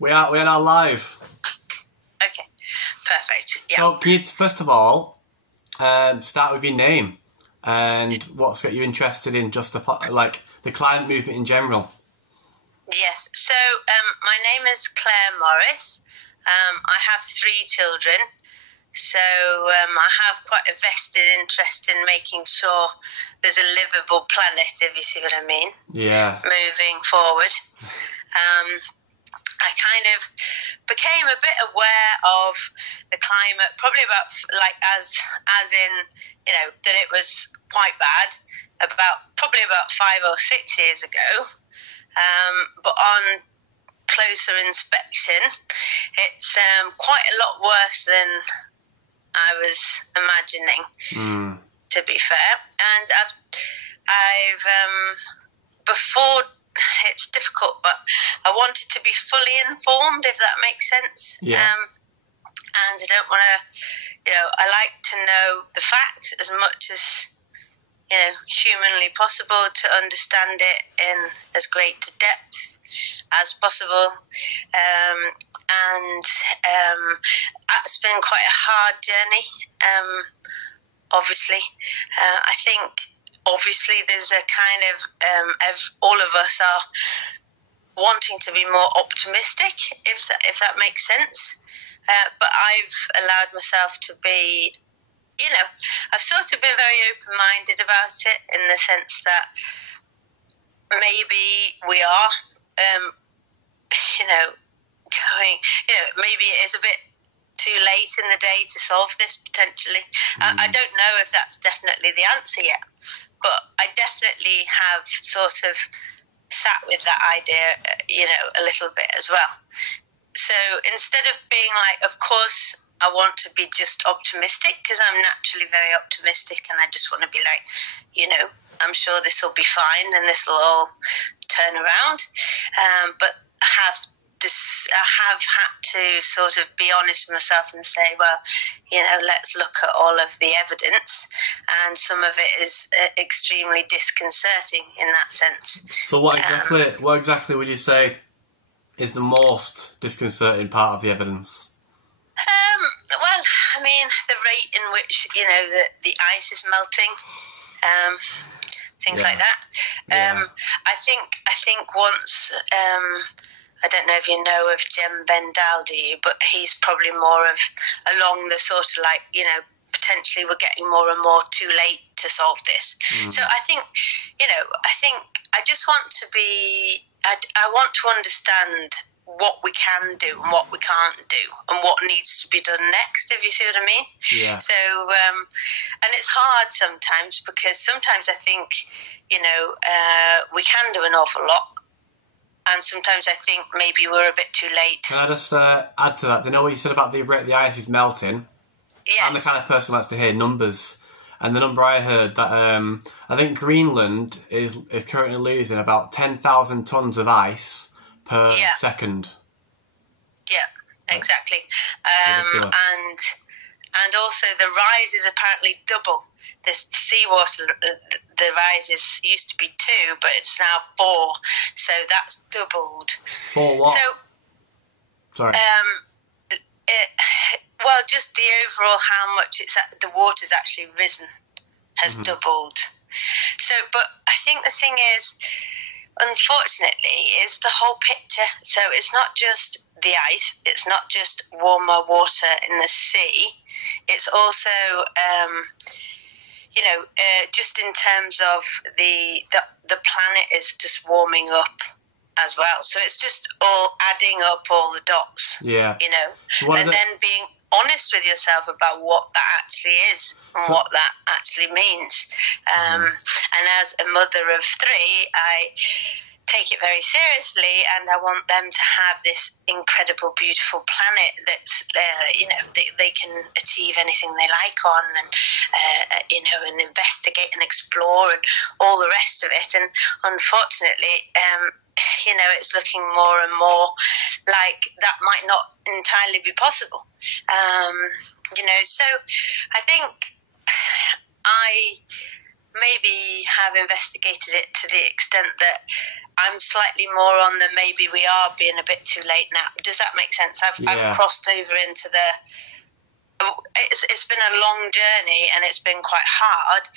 We are now live. Okay, perfect. Yeah. So, can you first of all start with your name and what's got you interested in just the climate movement in general? Yes. So, my name is Clare Morris. I have 3 children. So I have quite a vested interest in making sure there's a livable planet, if you see what I mean. Yeah. Moving forward. I kind of became a bit aware of the climate, probably about as in, that it was quite bad, probably about 5 or 6 years ago. But on closer inspection, it's quite a lot worse than I was imagining, to be fair. And I've before, it's difficult, but I wanted to be fully informed, if that makes sense. Yeah. And I don't want to, I like to know the facts as much as, humanly possible, to understand it in as great a depth as possible. And it's been quite a hard journey, obviously. I think, obviously, there's a kind of all of us are wanting to be more optimistic, if that makes sense. But I've allowed myself to be, I've sort of been very open-minded about it, in the sense that maybe we are, going, maybe it is a bit too late in the day to solve this, potentially. I don't know if that's definitely the answer yet, but I definitely have sort of sat with that idea, a little bit as well. So instead of being like, of course, I want to be just optimistic, because I'm naturally very optimistic, and I just want to be like, I'm sure this will be fine and this will all turn around. But I have had to sort of be honest with myself and say, well, let's look at all of the evidence, and some of it is extremely disconcerting in that sense. So what exactly would you say is the most disconcerting part of the evidence? Well, I mean, the rate in which, the ice is melting, things like that. I think once, I don't know if you know of Jem Bendal, do you? But he's probably more of along the sort of potentially we're getting more and more too late to solve this. So I think, I just want to be, I want to understand what we can do and what we can't do and what needs to be done next, if you see what I mean. Yeah. So, and it's hard sometimes, because sometimes I think, we can do an awful lot, and sometimes I think maybe we're a bit too late. Can I just add to that? Do you know what you said about the ice is melting? Yes. I'm the kind of person who likes to hear numbers. And the number I heard, that I think Greenland is currently losing about 10,000 tonnes of ice per second. Yeah, exactly. And also the rise is apparently double. The seawater, the rises used to be 2, but it's now 4. So that's doubled. 4 what? So, sorry. Well, just the overall how much the water's actually risen has doubled. So, but I think the thing is, unfortunately, is the whole picture. So it's not just the ice, it's not just warmer water in the sea, it's also, just in terms of the planet is just warming up as well. So it's just all adding up all the dots. Yeah. So and then being honest with yourself about what that actually is and what that actually means. And as a mother of 3, I take it very seriously, and I want them to have this incredible, beautiful planet that's, they can achieve anything they like on, and, and investigate and explore and all the rest of it. And unfortunately, it's looking more and more like that might not entirely be possible. So I think maybe have investigated it to the extent that I'm slightly more on the maybe we are being a bit too late now. Does that make sense? I've crossed over into the... It's been a long journey and it's been quite hard,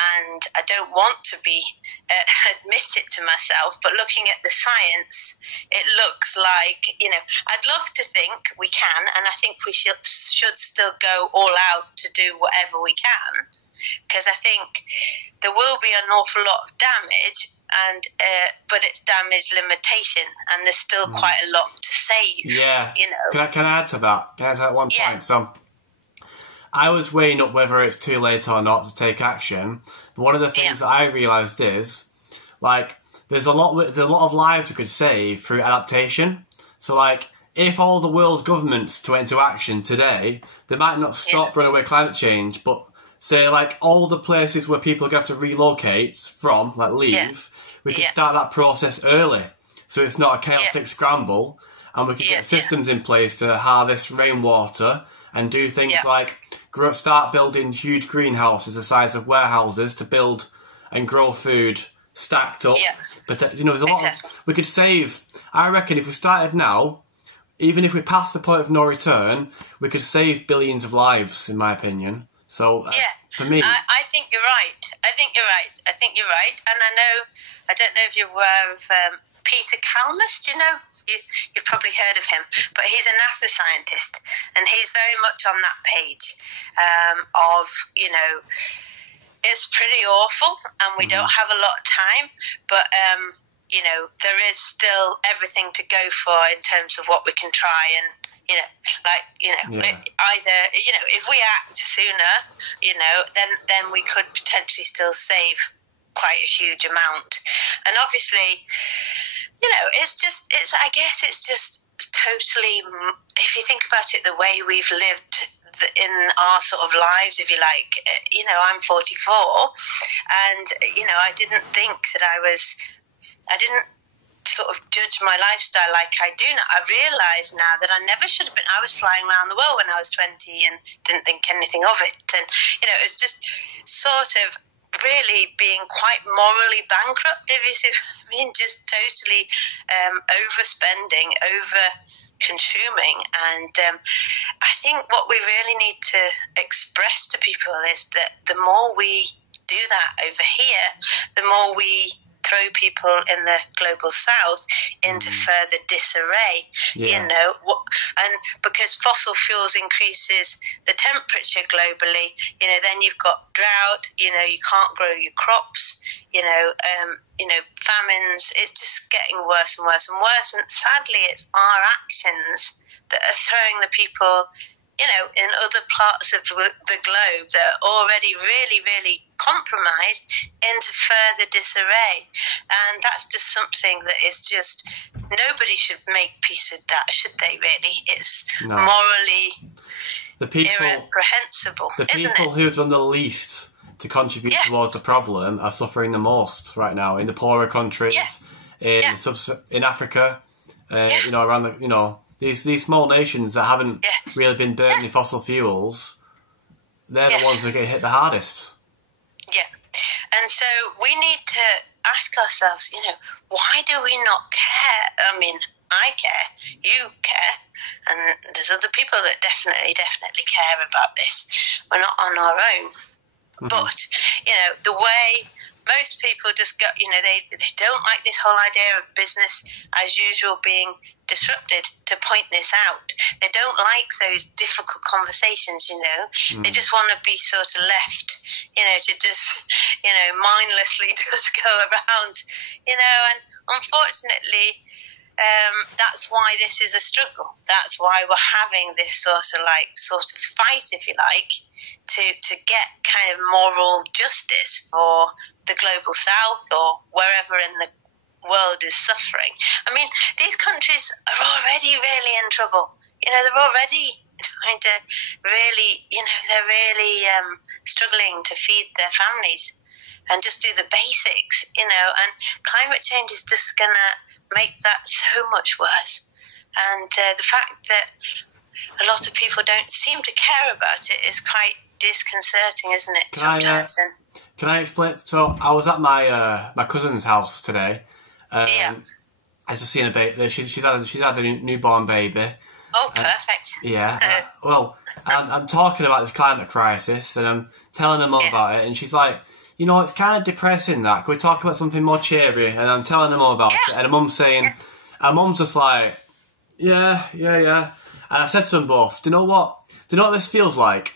and I don't want to admit it to myself, but looking at the science, it looks like, I'd love to think we can, and I think we should still go all out to do whatever we can, because I think there will be an awful lot of damage, but it's damage limitation, and there's still quite a lot to save. Yeah. Can I add to that? Can I add to that one point? So I was weighing up whether it's too late or not to take action. But one of the things that I realised is, there's a lot of lives we could save through adaptation. So, if all the world's governments went into action today, they might not stop runaway climate change, but say, all the places where people are going to have to relocate from, leave, we could start that process early. So it's not a chaotic scramble, and we could get systems in place to harvest rainwater and do things start building huge greenhouses the size of warehouses to build and grow food stacked up. But there's a lot we could save. I reckon if we started now, even if we passed the point of no return, we could save billions of lives, in my opinion. So for me, I think you're right. I think you're right. And I don't know if you're aware of Peter Kalmus. Do you know? You've probably heard of him, but he's a NASA scientist, and he's very much on that page of, it's pretty awful, and we don't have a lot of time, but, there is still everything to go for in terms of what we can try and, either, if we act sooner, then we could potentially still save quite a huge amount. And obviously, I guess it's just totally, if you think about it, the way we've lived in our sort of lives, if you like, I'm 44, and, I didn't think that I didn't sort of judge my lifestyle like I do now. I realise now that I never should have been. I was flying around the world when I was 20 and didn't think anything of it. And, it was just sort of really being quite morally bankrupt, if you see what I mean, just totally overspending, over-consuming. And I think what we really need to express to people is that the more we do that over here, the more we throw people in the global south into further disarray, and because fossil fuels increases the temperature globally, then you've got drought, you can't grow your crops, famines. It's just getting worse and worse and worse, and sadly it's our actions that are throwing the people in other parts of the globe that are already really, really compromised into further disarray. And that's just something that is just, nobody should make peace with that, should they, really? It's morally irreprehensible, the people who've done the least to contribute towards the problem are suffering the most right now in the poorer countries, in Africa, around the, These small nations that haven't really been burning fossil fuels, they're the ones that get hit the hardest. Yeah. And so we need to ask ourselves, why do we not care? I mean, I care, you care, and there's other people that definitely care about this. We're not on our own. But, the way most people just go, they don't like this whole idea of business as usual being disrupted, to point this out. They don't like those difficult conversations, They just want to be sort of left, to just, mindlessly just go around, and unfortunately, that's why this is a struggle. That's why we're having this sort of fight, if you like, to get kind of moral justice for the global south or wherever in the world is suffering. I mean, these countries are already really in trouble. They're already trying to really, they're really struggling to feed their families and just do the basics, and climate change is just going to make that so much worse. And the fact that a lot of people don't seem to care about it is quite disconcerting, isn't it, sometimes? Can I explain? So I was at my my cousin's house today. I just seen a baby. She's had a newborn baby. Oh, perfect. Yeah. Well, I'm talking about this climate crisis, and I'm telling her mum about it, and she's like, you know, it's kind of depressing. That can we talk about something more cheery? And I'm telling her mum about it, and her mum's saying, her mum's just like, yeah. And I said to them both, do you know what this feels like?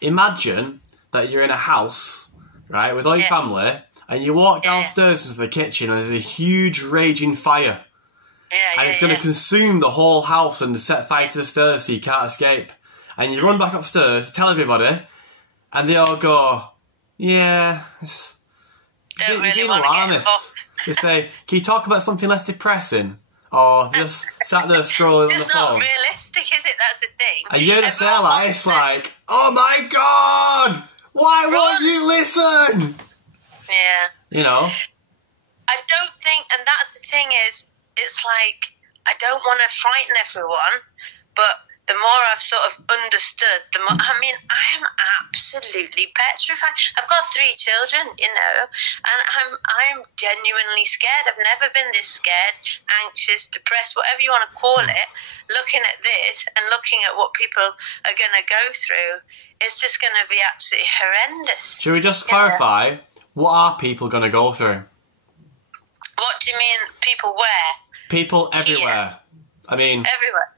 Imagine that you're in a house, right, with all your family, and you walk downstairs into the kitchen, and there's a huge raging fire. And it's going to consume the whole house and set fire to the stairs so you can't escape. And you run back upstairs, tell everybody, and they all go, yeah. Don't really being want to get alarmist. involved. They say, can you talk about something less depressing? Or just sat there scrolling on the phone. It's just not realistic, is it? That's the thing. And you're just there like, it's like, oh my God! Why won't you listen? Yeah. You know? I don't think, and that's the thing is, it's like, I don't want to frighten everyone, but the more I've sort of understood, the more, I mean, I am absolutely petrified. I've got 3 children, you know, and I'm genuinely scared. I've never been this scared, anxious, depressed, whatever you want to call it. Looking at this and looking at what people are going to go through, it's just going to be absolutely horrendous. Should we just clarify, what are people going to go through? What do you mean, people where? People everywhere. Here. I mean... Everywhere.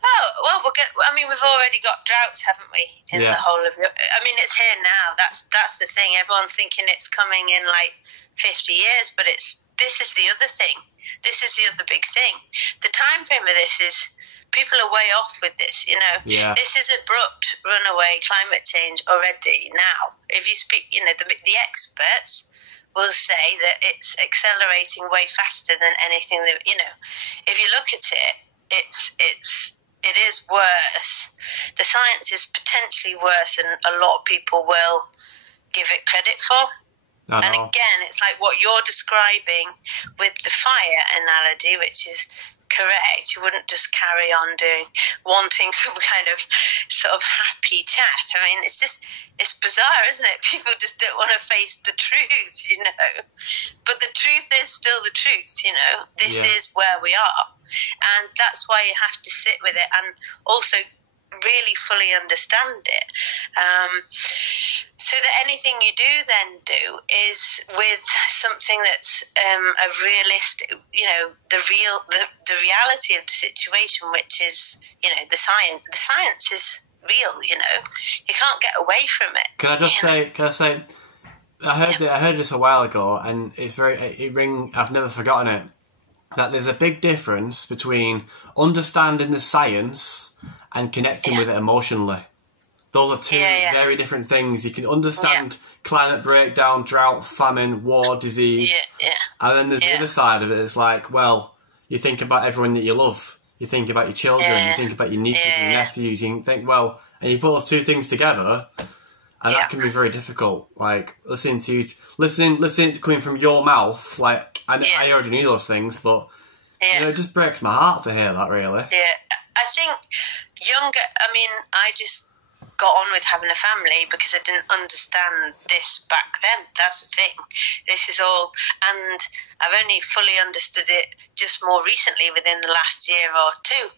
Oh, well, we've already got droughts, haven't we, in the whole of I mean, it's here now. That's the thing. Everyone's thinking it's coming in like 50 years, but this is the other thing. This is the other big thing. The time frame of this is people are way off with this, you know. Yeah. This is abrupt runaway climate change already now. If you speak, you know, the experts will say that it's accelerating way faster than anything that, you know, if you look at it, it is worse. The science is potentially worse than a lot of people will give it credit for. And again, it's like what you're describing with the fire analogy, which is correct. You wouldn't just carry on wanting some kind of sort of happy chat. I mean, it's bizarre, isn't it? People just don't want to face the truth, you know. But the truth is still the truth, you know. This is where we are. And that's why you have to sit with it and also really fully understand it. So that anything you do then do is with something that's a realistic, you know, the reality of the situation, which is, you know, the science. The science is real, you know. You can't get away from it. Can I say? I heard this a while ago, and I've never forgotten it. That there's a big difference between understanding the science and connecting with it emotionally. Those are two very different things. You can understand climate breakdown, drought, famine, war, disease. And then there's the other side of it. It's like, well, you think about everyone that you love. You think about your children. You think about your nieces and nephews. You think, well, and you put those two things together, and that can be very difficult. Like, listening to it coming from your mouth, like, I already knew those things, but, you know, it just breaks my heart to hear that, really. Yeah, I think I just got on with having a family because I didn't understand this back then. That's the thing. This is all, and I've only fully understood it just more recently within the last year or two.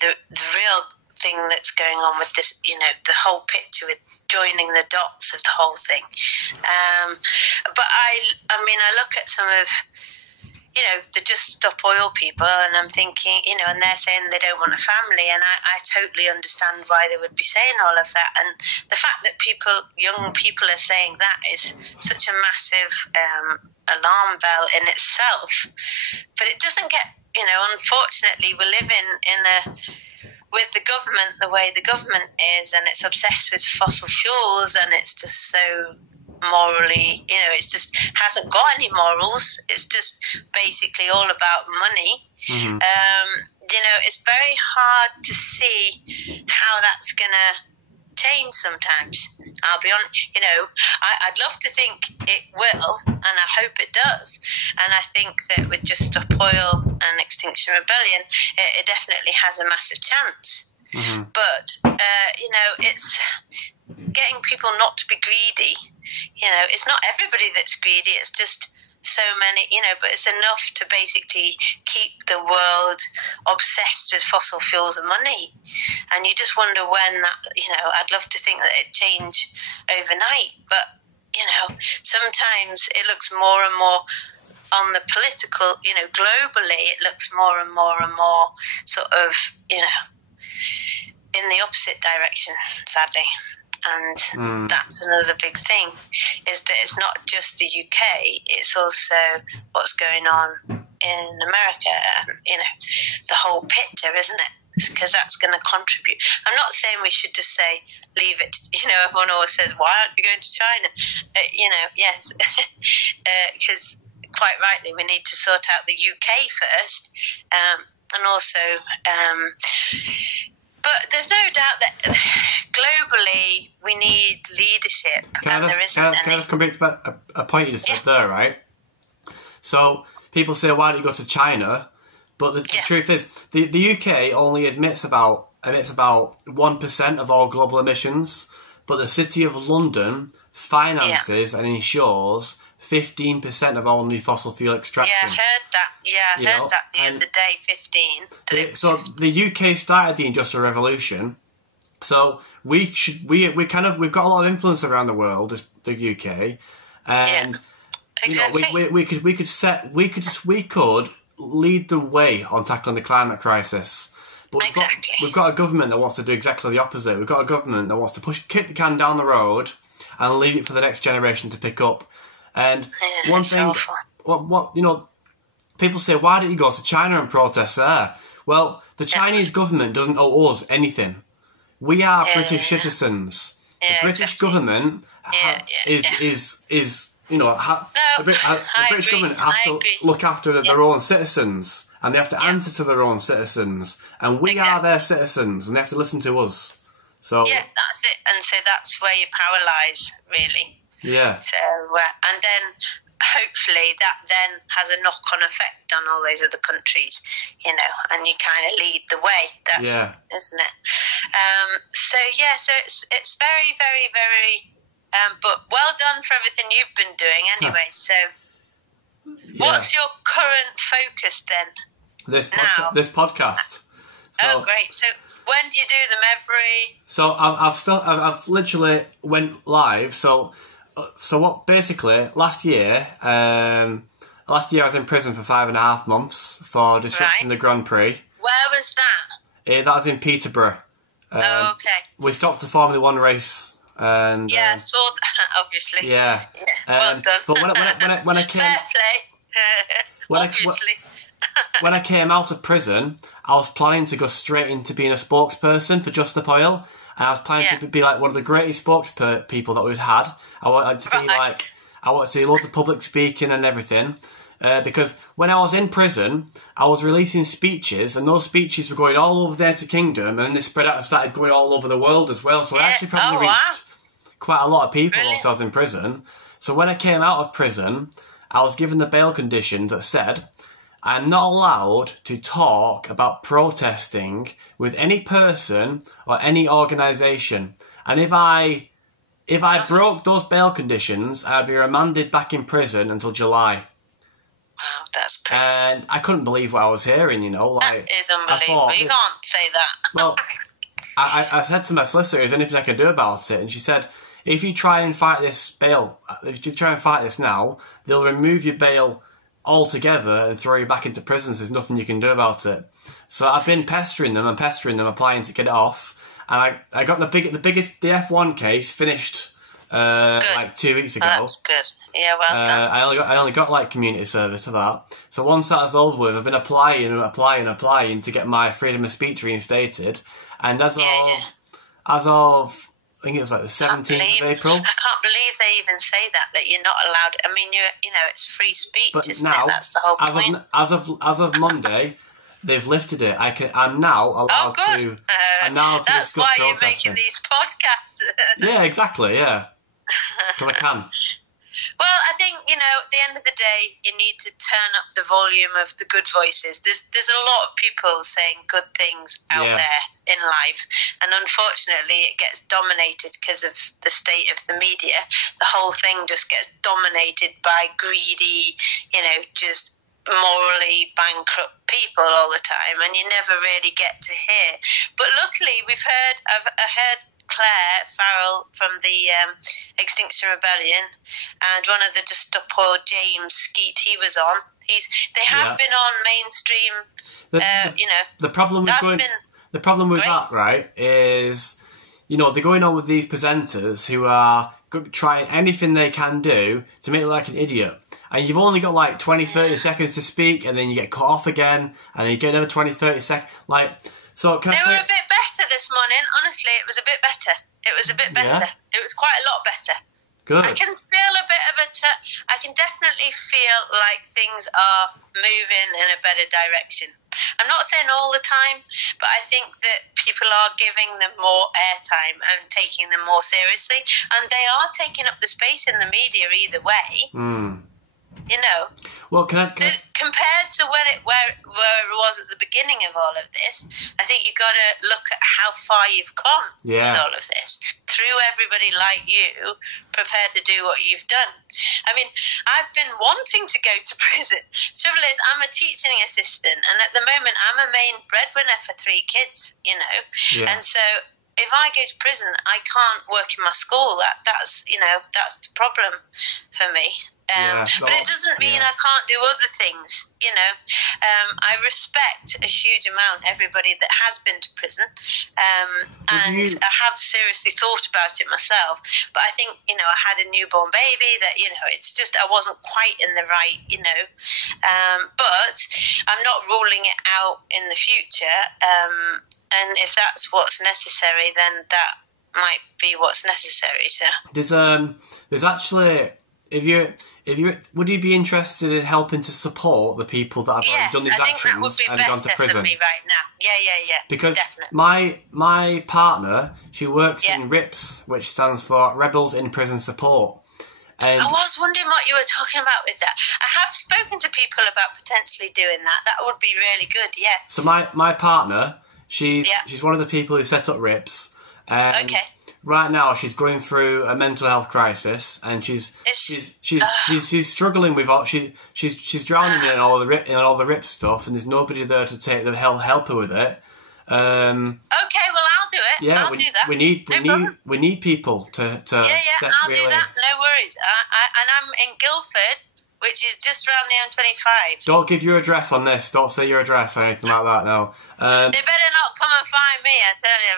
The real thing that's going on with this, you know, the whole picture with joining the dots of the whole thing. But I look at some of, you know, the Just Stop Oil people, and I'm thinking, you know, and they're saying they don't want a family, and I totally understand why they would be saying all of that. And the fact that young people are saying that is such a massive alarm bell in itself. But it doesn't get, you know, unfortunately, we're living with the government the way the government is, and it's obsessed with fossil fuels, and it's just so morally, you know, it's just hasn't got any morals. It's just basically all about money. You know, it's very hard to see how that's gonna change sometimes. I'll be honest, you know, I'd love to think it will, and I hope it does. And I think that with Just Stop Oil and Extinction Rebellion, it definitely has a massive chance. But you know, getting people not to be greedy. It's not everybody that's greedy. It's just so many, but it's enough to basically keep the world obsessed with fossil fuels and money. And you just wonder when that, I'd love to think that it'd change overnight, but, sometimes it looks more and more on the political, globally, it looks more and more sort of, in the opposite direction, sadly. And that's another big thing, is that it's not just the UK, it's also what's going on in America, the whole picture, isn't it? Because that's going to contribute. I'm not saying we should just say, leave it, everyone always says, why aren't you going to China? Yes, because quite rightly, we need to sort out the UK first, and also... but there's no doubt that globally we need leadership, Can I just come back to a point you just said there, right? So people say, why don't you go to China? But the truth is, the UK only emits about 1% of all global emissions, but the City of London finances and insures 15% of all new fossil fuel extraction. Yeah, I heard that. Yeah, I heard that the other day. 15. So the UK started the Industrial Revolution. So we've got a lot of influence around the world, the UK, and exactly. we could lead the way on tackling the climate crisis. But we've got a government that wants to do exactly the opposite. We've got a government that wants to kick the can down the road and leave it for the next generation to pick up. And one thing, people say, why don't you go to China and protest there? Well, the Chinese government doesn't owe us anything. We are British citizens. The British government the British government have to look after their own citizens, and they have to answer to their own citizens, and we are their citizens, and they have to listen to us. So that's it, and so that's where your power lies, really. Yeah. So and then hopefully that then has a knock-on effect on all those other countries, and you kind of lead the way. That's isn't it? So it's very, very, very. But well done for everything you've been doing anyway. So what's your current focus then? This podcast. So, great. So when do you do them every... So I've literally went live. So what basically last year I was in prison for 5.5 months for disrupting the Grand Prix. Where was that? That was in Peterborough. Okay. We stopped a Formula 1 race. And, I saw that, obviously. Yeah. Well done. But when I came... Fair play. Obviously. When I came out of prison, I was planning to go straight into being a spokesperson for Just Stop Oil. And I was planning to be like one of the greatest spokespeople that we've had. I wanted to be I wanted to do loads of public speaking and everything. Because when I was in prison, I was releasing speeches, and those speeches were going all over the United Kingdom, and then they spread out and started going all over the world as well. So I actually probably reached quite a lot of people whilst I was in prison. So when I came out of prison, I was given the bail conditions that said, I'm not allowed to talk about protesting with any person or any organisation. And if I broke those bail conditions, I'd be remanded back in prison until July. Wow, that's crazy. And I couldn't believe what I was hearing, That is unbelievable. You can't say that. Well, I said to my solicitor, is there anything I can do about it? And she said, if you try and fight this now, they'll remove your bail altogether and throw you back into prison. So there's nothing you can do about it. So I've been pestering them, applying to get it off. And I got the F1 case finished like 2 weeks ago. That's good. Yeah, well done. I only got community service for that. So once that's over with, I've been applying to get my freedom of speech reinstated. And as of I think it was like the 17th of April. I can't believe they even say that you're not allowed. I mean, it's free speech, but isn't now, it? That's the whole point. As of Monday, they've lifted it. I'm now allowed to. I'm now allowed to That's discuss why protesting. you're making these podcasts. Yeah, exactly. Yeah, because I can. Well, I think, at the end of the day, you need to turn up the volume of the good voices. There's a lot of people saying good things out there in life, and unfortunately it gets dominated because of the state of the media. The whole thing just gets dominated by greedy, just morally bankrupt people all the time, and you never really get to hear. But luckily I heard Clare Farrell from the Extinction Rebellion, and one of the Just Stop Oil, James Skeet, he was on. They have been on mainstream. The problem with that, right, is they're going on with these presenters who are trying anything they can do to make you look like an idiot. And you've only got like 20, 30 seconds to speak, and then you get cut off again, and then you get another 20, 30 seconds. They were a bit better this morning. Honestly, it was a bit better. It was a bit better. Yeah. It was quite a lot better. Good. I can feel a bit of I can definitely feel like things are moving in a better direction. I'm not saying all the time, but I think that people are giving them more airtime and taking them more seriously, and they are taking up the space in the media either way. Well, compared to where it was at the beginning of all of this, I think you've got to look at how far you've come with all of this. Through everybody like you, prepared to do what you've done. I mean, I've been wanting to go to prison. The trouble is, I'm a teaching assistant, and at the moment, I'm a main breadwinner for 3 kids, and so if I go to prison, I can't work in my school. That's the problem for me. But it doesn't mean I can't do other things, I respect a huge amount everybody that has been to prison, and I have seriously thought about it myself. But I think, I had a newborn baby that, it's just I wasn't quite in the right, but I'm not ruling it out in the future, and if that's what's necessary, then that might be what's necessary. So there's actually, would you be interested in helping to support the people that have already done these actions and gone to prison? For me right now. Yeah. Because definitely. my partner, she works in RIPS, which stands for Rebels in Prison Support. And I was wondering what you were talking about with that. I have spoken to people about potentially doing that. That would be really good. Yeah. So my partner, she's one of the people who set up RIPS. Okay. Right now, she's going through a mental health crisis, and she's struggling with all she's drowning in all the RIP stuff, and there's nobody there to help her with it. Okay, well, I'll do it. Yeah, I'll do that. We need people to I'll do that. No worries. And I'm in Guildford, which is just around the M25. Don't give your address on this. Don't say your address or anything like that. No. They better not come and find me. I tell you.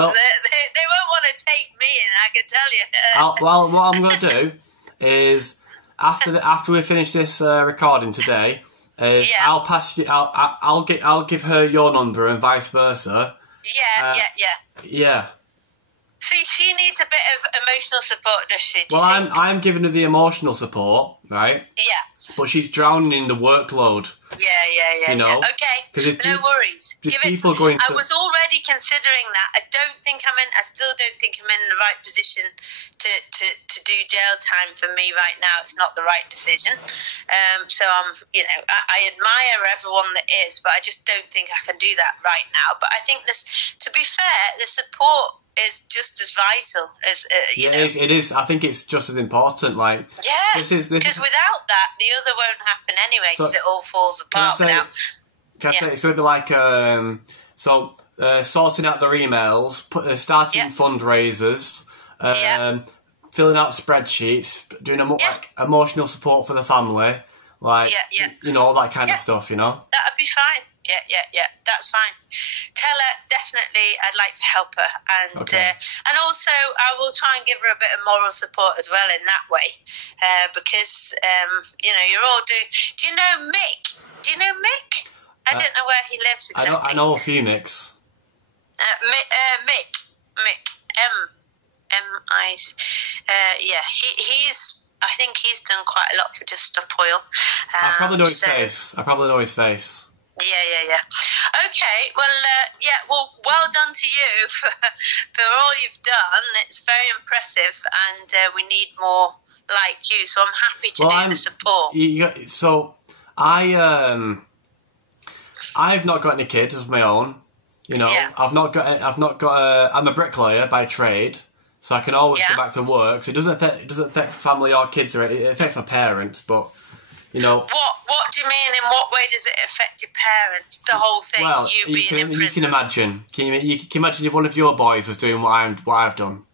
Well, they won't want to take me in. I can tell you. Well, what I'm going to do is after we finish this recording today, I'll pass you. I'll give her your number and vice versa. Yeah. See, she needs a bit of emotional support, does she? Well, I'm giving her the emotional support, right? Yeah. But she's drowning in the workload. Yeah. Okay, no worries. Give it. I was already considering that. I still don't think I'm in the right position to do jail time for me right now. It's not the right decision. So I admire everyone that is, but I just don't think I can do that right now. But I think to be fair, the support is just as vital as It is. I think it's just as important. Because without that, the other won't happen anyway. Because it all falls apart. Can I say it's going to be like sorting out their emails, starting fundraisers, filling out spreadsheets, doing emotional support for the family, all that kind of stuff. That'd be fine. Yeah, that's fine. Tell her, definitely, I'd like to help her. And and also, I will try and give her a bit of moral support as well in that way. Because, you're all doing... Do you know Mick? I don't know where he lives exactly. I know a few Micks. Mick. M-I-S. He's... I think he's done quite a lot for Just Stop Oil. I probably know his face. Yeah. Okay, well, well done to you for all you've done. It's very impressive, and we need more like you, so I'm happy to do the support. So I've not got any kids of my own. You know, I'm a bricklayer by trade, so I can always go back to work. So it doesn't affect family or kids, or it affects my parents, but. You know, what do you mean? In what way does it affect your parents? The whole thing, well, you being in prison. You can imagine. Can you imagine if one of your boys was doing what I've done?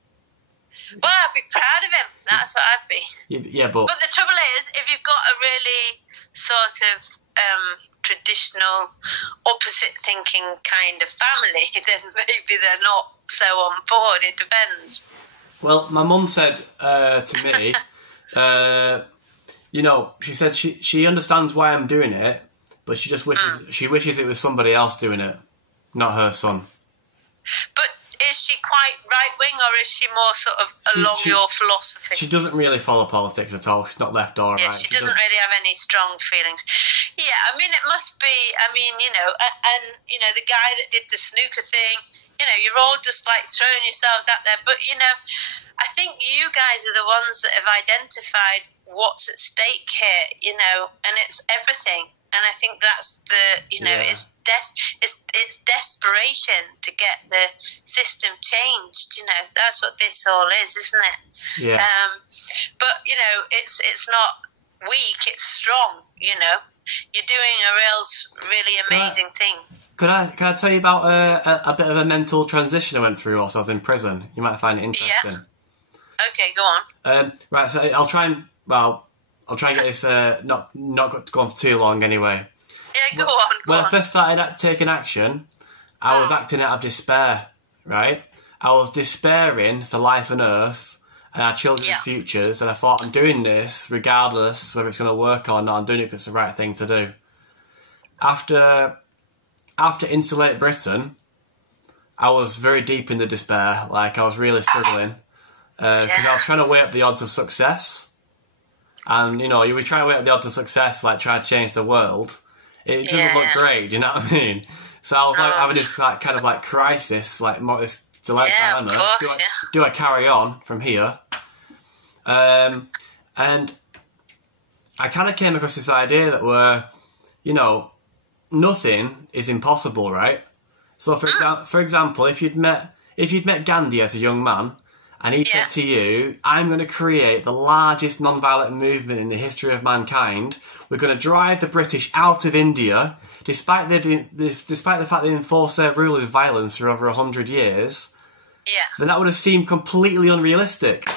Well, I'd be proud of him. That's what I'd be. Yeah, but the trouble is, if you've got a really sort of traditional, opposite-thinking kind of family, then maybe they're not so on board. It depends. Well, my mum said to me. You know, she said she understands why I'm doing it, but she just wishes it was somebody else doing it, not her son. But is she quite right-wing, or is she more sort of along your philosophy? She doesn't really follow politics at all. She's not left or right. She doesn't really have any strong feelings. Yeah, I mean, it must be, you know, and, you know, the guy that did the snooker thing, you know, you're all just, like, throwing yourselves out there. But, you know, I think you guys are the ones that have identified what's at stake here, you know, and it's everything. And I think that's the, you know, it's desperation to get the system changed. You know, that's what this all is, isn't it? Yeah. But you know, it's not weak; it's strong. You know, you're doing a really amazing thing. Can I tell you about a bit of a mental transition I went through whilst I was in prison? You might find it interesting. Yeah. Okay, go on. Right, so I'll try and get this not go on for too long anyway. Yeah, go on. When I first started taking action, I was acting out of despair, right? I was despairing for life on Earth and our children's futures, and I thought, I'm doing this regardless whether it's going to work or not. I'm doing it because it's the right thing to do. After Insulate Britain, I was very deep in the despair. Like, I was really struggling because I was trying to weigh up the odds of success. And, you know, you try to weigh up the odds of success, like, try to change the world. It doesn't look great, do you know what I mean? So I was, like, having this, like, kind of, like, crisis, like, this dilemma. Of course, do I carry on from here? And I kind of came across this idea that you know, nothing is impossible, right? So, for example, if you'd met Gandhi as a young man, and he said to you, I'm going to create the largest non-violent movement in the history of mankind. We're going to drive the British out of India, despite the fact they enforced their rule with violence for over 100 years. Yeah. Then that would have seemed completely unrealistic.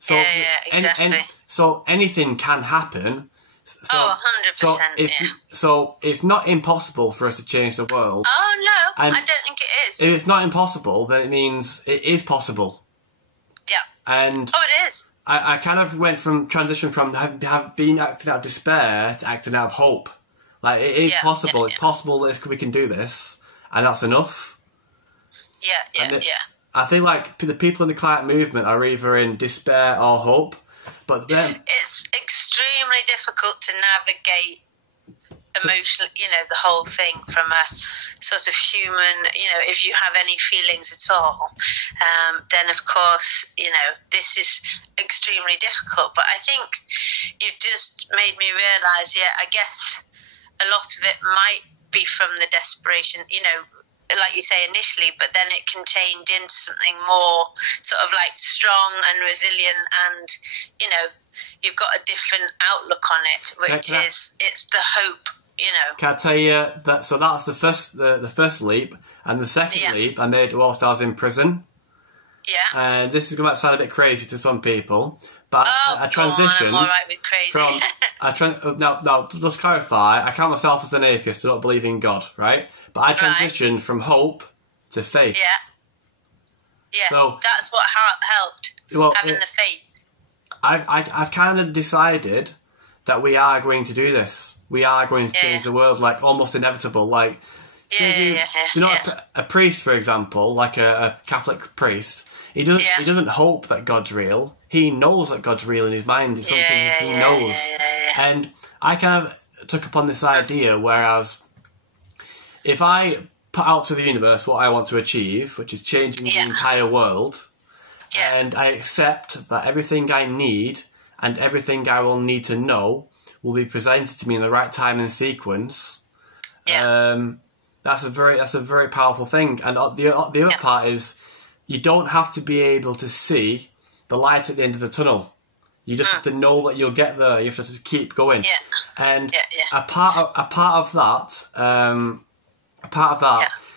So, exactly. So anything can happen. So, 100%. So it's not impossible for us to change the world. Oh, no, I don't think it is. If it's not impossible, then it means it is possible. Yeah. And it is. I kind of transition from being acting out of despair to acting out of hope. Like, it is possible. It's possible that we can do this, and that's enough. Yeah. I think, like, the people in the climate movement are either in despair or hope, but then it's extremely difficult to navigate emotionally, you know, the whole thing from a sort of human, you know, if you have any feelings at all, then of course, you know, this is extremely difficult. But I think you've just made me realise, I guess a lot of it might be from the desperation, you know, like you say initially, but then it can change into something more sort of like strong and resilient, and, you know, you've got a different outlook on it, which it's the hope. You know. Can I tell you that? So that's the first leap, and the second leap I made whilst I was in prison. Yeah. And this is going to sound a bit crazy to some people, but I transitioned. I'm all right with crazy. Now, just clarify. I count myself as an atheist. I don't believe in God, right? But I transitioned from hope to faith. Yeah. So that's what helped. Having the faith. I've kind of decided that we are going to do this. We are going to change the world, like, almost inevitable. Like, do you know, a priest, for example, like a Catholic priest, he doesn't hope that God's real. He knows that God's real in his mind. It's something he knows. And I kind of took upon this idea, whereas if I put out to the universe what I want to achieve, which is changing the entire world, and I accept that everything I need and everything I will need to know will be presented to me in the right time and sequence. That's a very powerful thing. And the other part is, you don't have to be able to see the light at the end of the tunnel. You just have to know that you'll get there. You have to just keep going. Yeah. And a part of that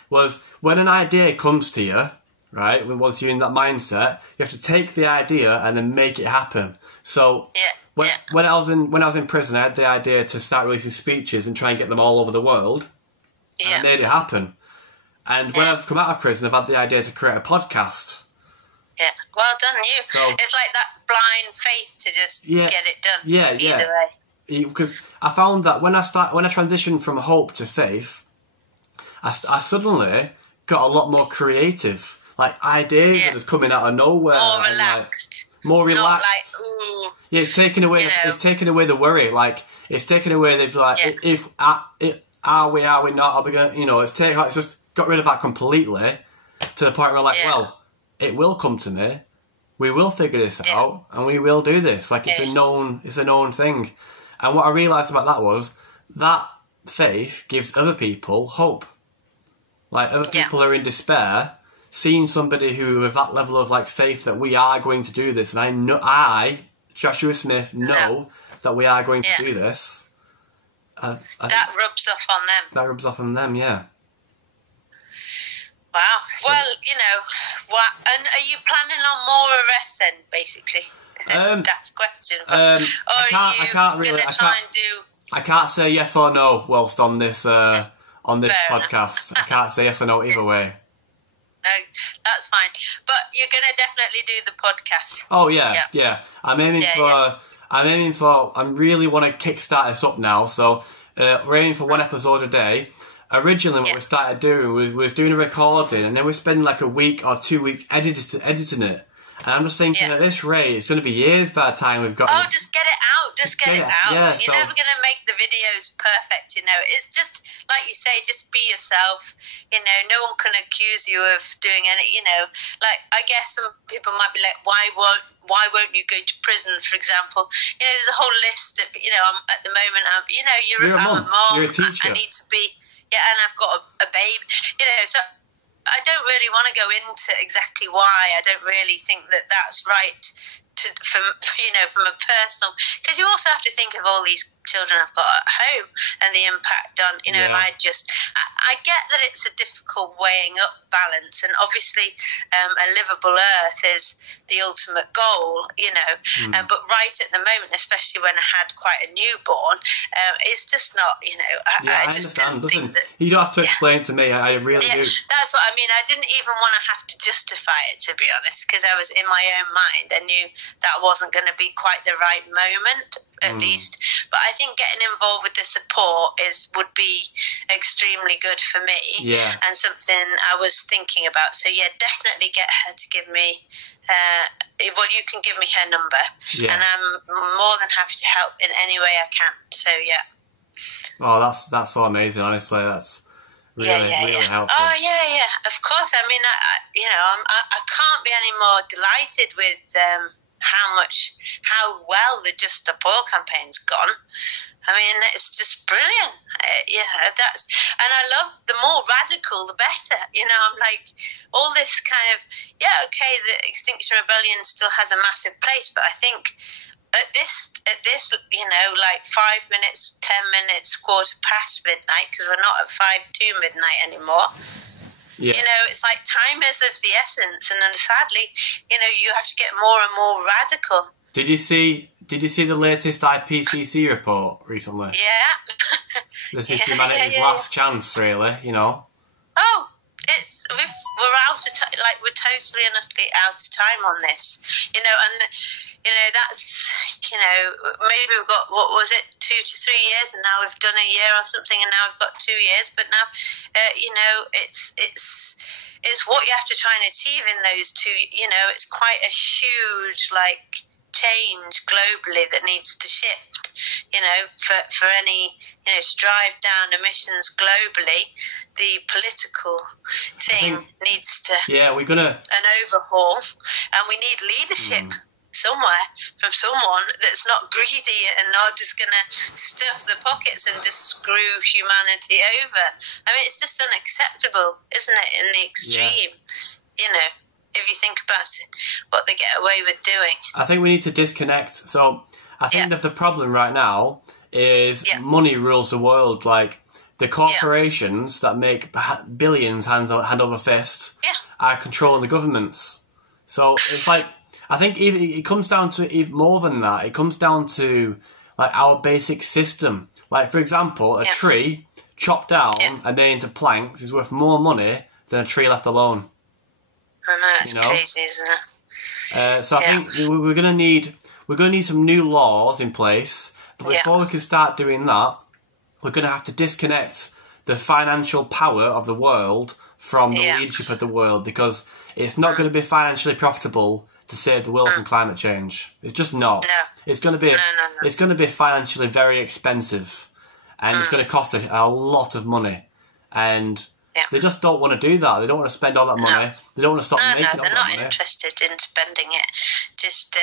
was when an idea comes to you, right? Once you're in that mindset, you have to take the idea and then make it happen. So when I was in prison, I had the idea to start releasing speeches and try and get them all over the world. And I made it happen. And when I've come out of prison, I've had the idea to create a podcast. Yeah, well done, you. So, it's like that blind faith to just get it done. Either way. Because I found that when I transitioned from hope to faith, I suddenly got a lot more creative. Like, ideas that was coming out of nowhere. More relaxed. More relaxed. Not like, ooh. Yeah, it's taken away. It's taken away the worry. Like, it's taken away are we not? Are we going? It's just got rid of that completely, to the point where I'm like, well, it will come to me. We will figure this out, and we will do this. Like, it's a known thing. And what I realised about that was that faith gives other people hope. Like, other people are in despair, seeing somebody who with that level of like faith that we are going to do this, and I, Joshua Smith, know that we are going to do this. That rubs off on them. That rubs off on them, yeah. Wow. Well, and are you planning on more arrests then, basically? That's the question. I can't say yes or no whilst on this podcast. I can't say yes or no either way. No, that's fine. But you're going to definitely do the podcast. Oh yeah. I really want to kickstart this up now. So we're aiming for one episode a day. Originally, what we started doing was doing a recording, and then we spend like a week or 2 weeks editing it. And I'm just thinking, at this rate, it's going to be years by the time we've got... Oh, just get it out. Just get it out. Yeah, You're never going to make the videos perfect, It's just, like you say, just be yourself. No one can accuse you of doing any, Like, I guess some people might be like, why won't you go to prison, for example? There's a whole list of, I'm, at the moment, I'm a mom. You're a teacher. I need to be... Yeah, and I've got a baby, so I don't really want to go into exactly why. I don't really think that that's right from a personal, because you also have to think of all these children I've got at home and the impact on, if I get that it's a difficult weighing up balance, and obviously a livable earth is the ultimate goal, but right at the moment, especially when I had quite a newborn, it's just not, I just understand. You don't have to explain to me. I really do. That's what I mean. I didn't even want to have to justify it, to be honest, because I was in my own mind. I knew that wasn't going to be quite the right moment, at least. But I think getting involved with the support would be extremely good for me, and something I was thinking about. So definitely get her to give me. Well, you can give me her number, and I'm more than happy to help in any way I can. So Oh, that's so amazing. Honestly, that's really helpful. Oh yeah. Of course. I mean, I can't be any more delighted with how well the Just Stop Oil campaign's gone. I mean, it's just brilliant. And I love, the more radical, the better. I'm like, all this kind of, the Extinction Rebellion still has a massive place, but I think at this, like 5 minutes, 10 minutes, 15:15 midnight, because we're not at 5 to midnight anymore. Yeah. It's like time is of the essence, and then sadly, you have to get more and more radical. Did you see the latest IPCC report recently? Yeah. This is humanity's last chance, really. Oh, we're out of time. Like, we're totally and utterly out of time on this. And that's, maybe we've got, what was it, 2 to 3 years, and now we've done a year or something, and now we've got 2 years. But now, it's what you have to try and achieve in those two. It's quite a huge, change globally that needs to shift, for any, to drive down emissions globally. The political thing needs to we're gonna an overhaul, and we need leadership. somewhere from someone that's not greedy and not just going to stuff the pockets and just screw humanity over. I mean, it's just unacceptable, isn't it, in the extreme? Yeah. You know, if you think about it, what they get away with doing. I think we need to disconnect. So I think that the problem right now is money rules the world. Like, the corporations that make billions hand over fist are controlling the governments. So it's like, I think even it comes down to even more than that. It comes down to like our basic system. Like, for example, a tree chopped down and made into planks is worth more money than a tree left alone. I know, it's crazy, isn't it? So I think we're gonna need some new laws in place. But before we can start doing that, we're gonna have to disconnect the financial power of the world from the leadership of the world, because it's not going to be financially profitable to save the world from climate change. It's just not. No. It's going to be it's going to be financially very expensive, and it's going to cost a lot of money, and they just don't want to do that. They don't want to spend all that money. They don't want to stop making all that money. No, they're not interested in spending it. Just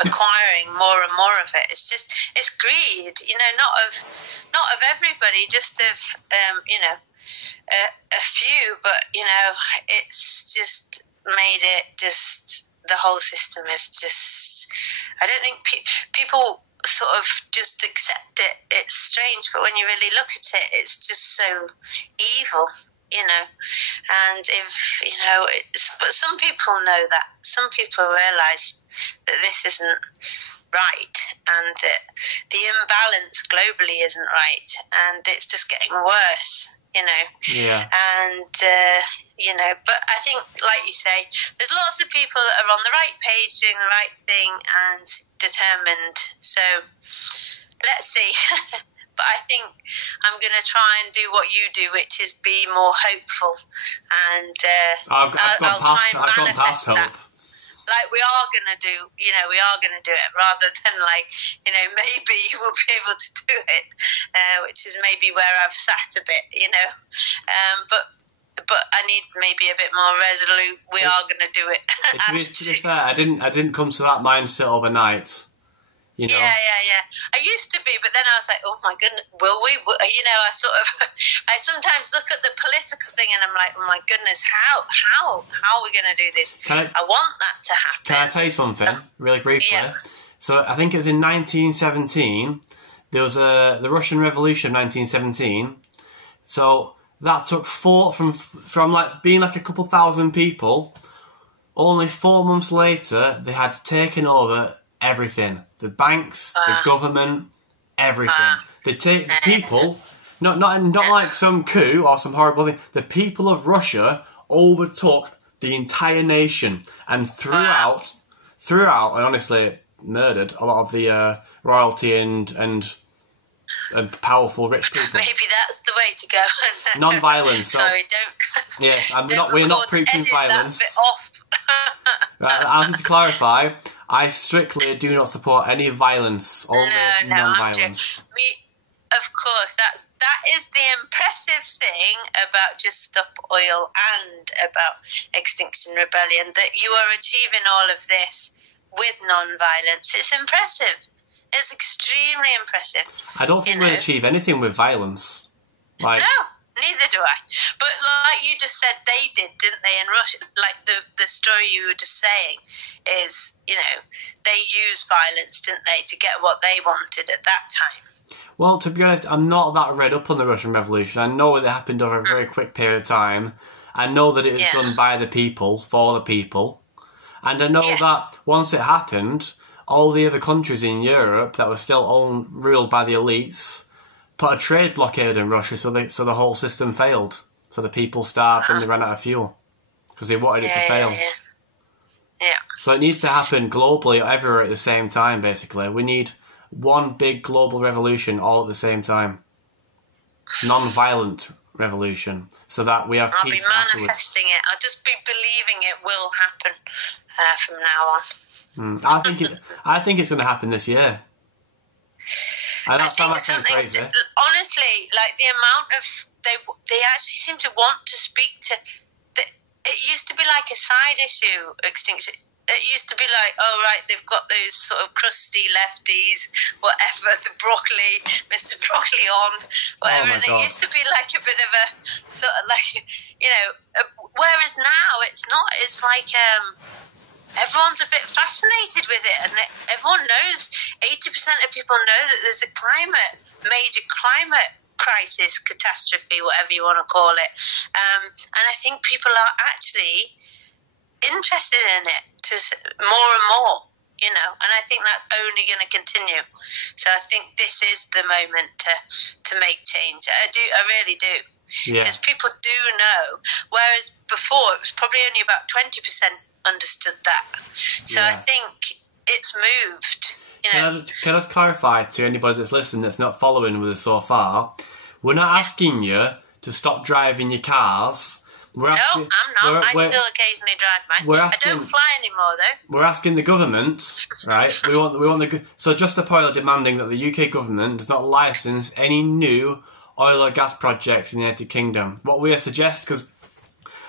acquiring more and more of it. It's greed. Not of everybody, just of a few. But it's just made it just. The whole system is just. I don't think people sort of just accept it. It's strange, but when you really look at it, it's just so evil, And if but some people know that. Some people realise that this isn't right, and that the imbalance globally isn't right, and it's just getting worse. Yeah. And but I think, like you say, there's lots of people that are on the right page, doing the right thing, and determined. So let's see. But I think I'm going to try and do what you do, which is be more hopeful, and I'll try and manifest that. Like we are going to do, we are going to do it, rather than maybe we'll be able to do it, which is maybe where I've sat a bit, But I need maybe a bit more resolute. We are going to do it. To be fair, I didn't come to that mindset overnight. Yeah. I used to be, but then I was like, oh my goodness, will we? I sometimes look at the political thing and I'm like, oh my goodness, how are we going to do this? I want that to happen. Can I tell you something really briefly? Yeah. So I think it was in 1917. There was the Russian Revolution, 1917. So that took from like being like a couple thousand people. Only 4 months later, they had taken over everything. The banks, the government, everything. They take the people, not like some coup or some horrible thing. The people of Russia overtook the entire nation and threw out and honestly murdered a lot of the royalty and powerful rich people. Maybe that's the way to go. Non-violence. Sorry, don't. Yes, we're not preaching violence. That bit off. Right, I need to clarify. I strictly do not support any violence. Only non-violence. Of course, that is the impressive thing about Just Stop Oil and about Extinction Rebellion, that you are achieving all of this with non-violence. It's impressive. It's extremely impressive. I don't think we'll achieve anything with violence. No, neither do I. But like you just said, they did, didn't they, in Russia? Like the story you were just saying is, they used violence, didn't they, to get what they wanted at that time. Well, to be honest, I'm not that read up on the Russian Revolution. I know it happened over a very quick period of time. I know that it was done by the people, for the people. And I know that once it happened, all the other countries in Europe that were still ruled by the elites put a trade blockade in Russia, so the whole system failed. So the people starved and they ran out of fuel because they wanted it to fail. Yeah. So it needs to happen globally, everywhere at the same time, basically. We need one big global revolution all at the same time. Non-violent revolution, so that we have peace afterwards. I'll be manifesting it. I'll just be believing it will happen from now on. I think it's going to happen this year. And that sounds crazy. Honestly, like the amount of they actually seem to want to speak to. It used to be like a side issue, extinction. it used to be like, oh, right, they've got those sort of crusty lefties, whatever, the broccoli, Mr. Broccoli on, whatever. And it used to be like a bit of a sort of like, you know, whereas now it's not. It's like everyone's a bit fascinated with it. And everyone knows, 80% of people know that there's a major climate crisis, catastrophe, whatever you want to call it. And I think people are actually interested in it to more and more, you know, and I think that's only going to continue. So I think this is the moment to make change. I really do, because people do know, whereas before it was probably only about 20% understood that. So I think it's moved. You know. Can I just clarify to anybody that's listening that's not following with us so far? We're not asking you to stop driving your cars. No, I'm not. I still occasionally drive mine. I don't fly anymore, though. We're asking the government, right? we want so Just Stop Oil are demanding that the UK government does not licence any new oil or gas projects in the United Kingdom. What we suggest, because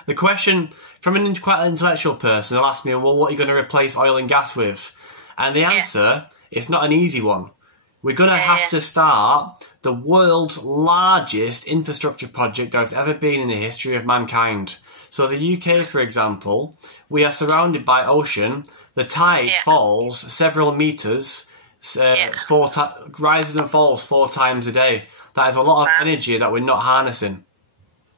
the question from quite an intellectual person, they'll ask me, well, what are you going to replace oil and gas with? And the answer is not an easy one. We're going to have to start the world's largest infrastructure project that's ever been in the history of mankind. So the UK, for example, we are surrounded by ocean. The tide falls several metres, rises and falls 4 times a day. That is a lot of energy that we're not harnessing.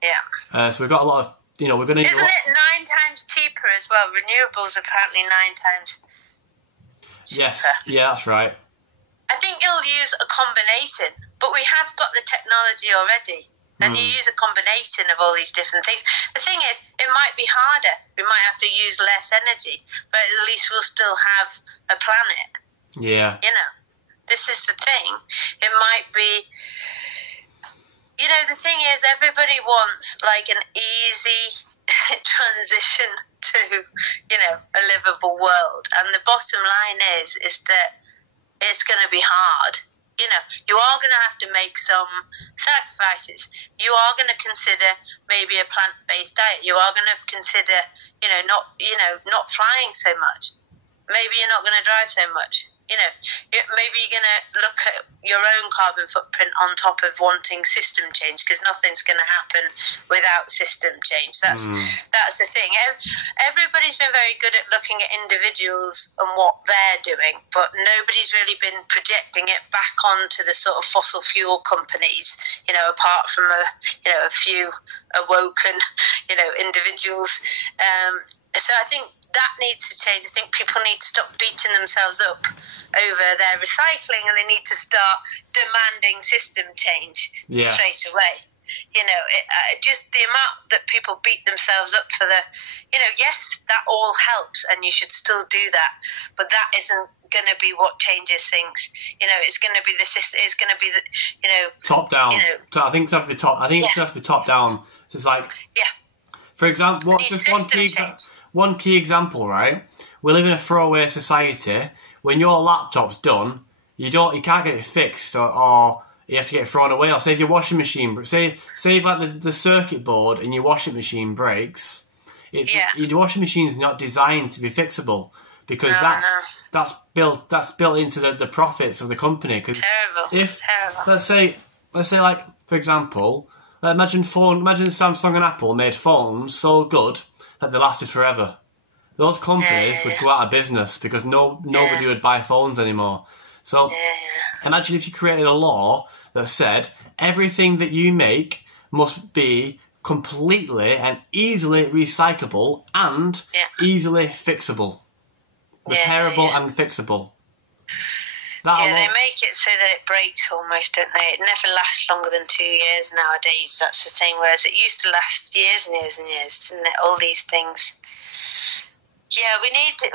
Yeah. So we've got a lot of, you know, we're going to... Isn't it 9 times cheaper as well? Renewables apparently 9 times cheaper. Yes, yeah, that's right. I think you'll use a combination, but we have got the technology already, and you use a combination of all these different things. The thing is, it might be harder. We might have to use less energy, but at least we'll still have a planet. Yeah. You know, this is the thing. It might be, you know, the thing is, everybody wants like an easy transition to, you know, a livable world, and the bottom line is that it's going to be hard. You know, you are going to have to make some sacrifices. You are going to consider maybe a plant-based diet. You are going to consider, not flying so much. Maybe you're not going to drive so much. You know, maybe you're going to look at your own carbon footprint on top of wanting system change, because nothing's going to happen without system change. That's the thing. Everybody's been very good at looking at individuals and what they're doing, but nobody's really been projecting it back onto the sort of fossil fuel companies, you know, apart from a few awoken, you know, individuals. So I think that needs to change. I think people need to stop beating themselves up over their recycling, and they need to start demanding system change straight away. You know, just the amount that people beat themselves up for yes, that all helps, and you should still do that, but that isn't going to be what changes things. You know, it's going to be the system. It's going to be the, you know, top down. You know, I think it's have to be top. I think it's have to be top down. So it's like, for example, just one key example, right? We live in a throwaway society. When your laptop's done, you can't get it fixed, or you have to get it thrown away. Or say if your washing machine, say if like the circuit board in your washing machine breaks, your washing machine's not designed to be fixable, because that's built into the profits of the company. Because if let's say like, for example, imagine Samsung and Apple made phones so good that they lasted forever. Those companies would go out of business, because nobody would buy phones anymore. So imagine if you created a law that said everything that you make must be completely and easily recyclable and easily fixable. Repairable and fixable. They make it so that it breaks almost, don't they? It never lasts longer than 2 years nowadays. That's the thing. Whereas it used to last years and years and years, didn't it? All these things. Yeah, we need to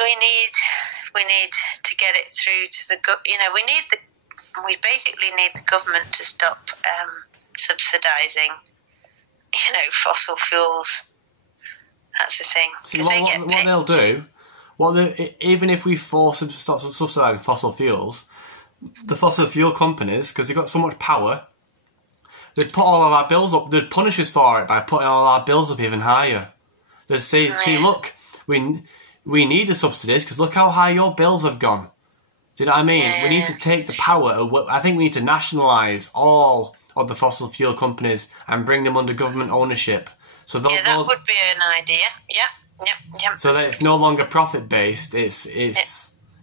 get it through to the we basically need the government to stop subsidising, you know, fossil fuels. That's the thing. See, what they'll do, even if we force them to stop subsidising fossil fuels, the fossil fuel companies, because they've got so much power, they'd put all of our bills up. They'd punish us for it by putting all our bills up even higher. They'd say, look, we need the subsidies because look how high your bills have gone. Do you know what I mean? Yeah. We need to take the power. I think we need to nationalise all of the fossil fuel companies and bring them under government ownership. So that would be an idea. Yeah. So that it's no longer profit based. It's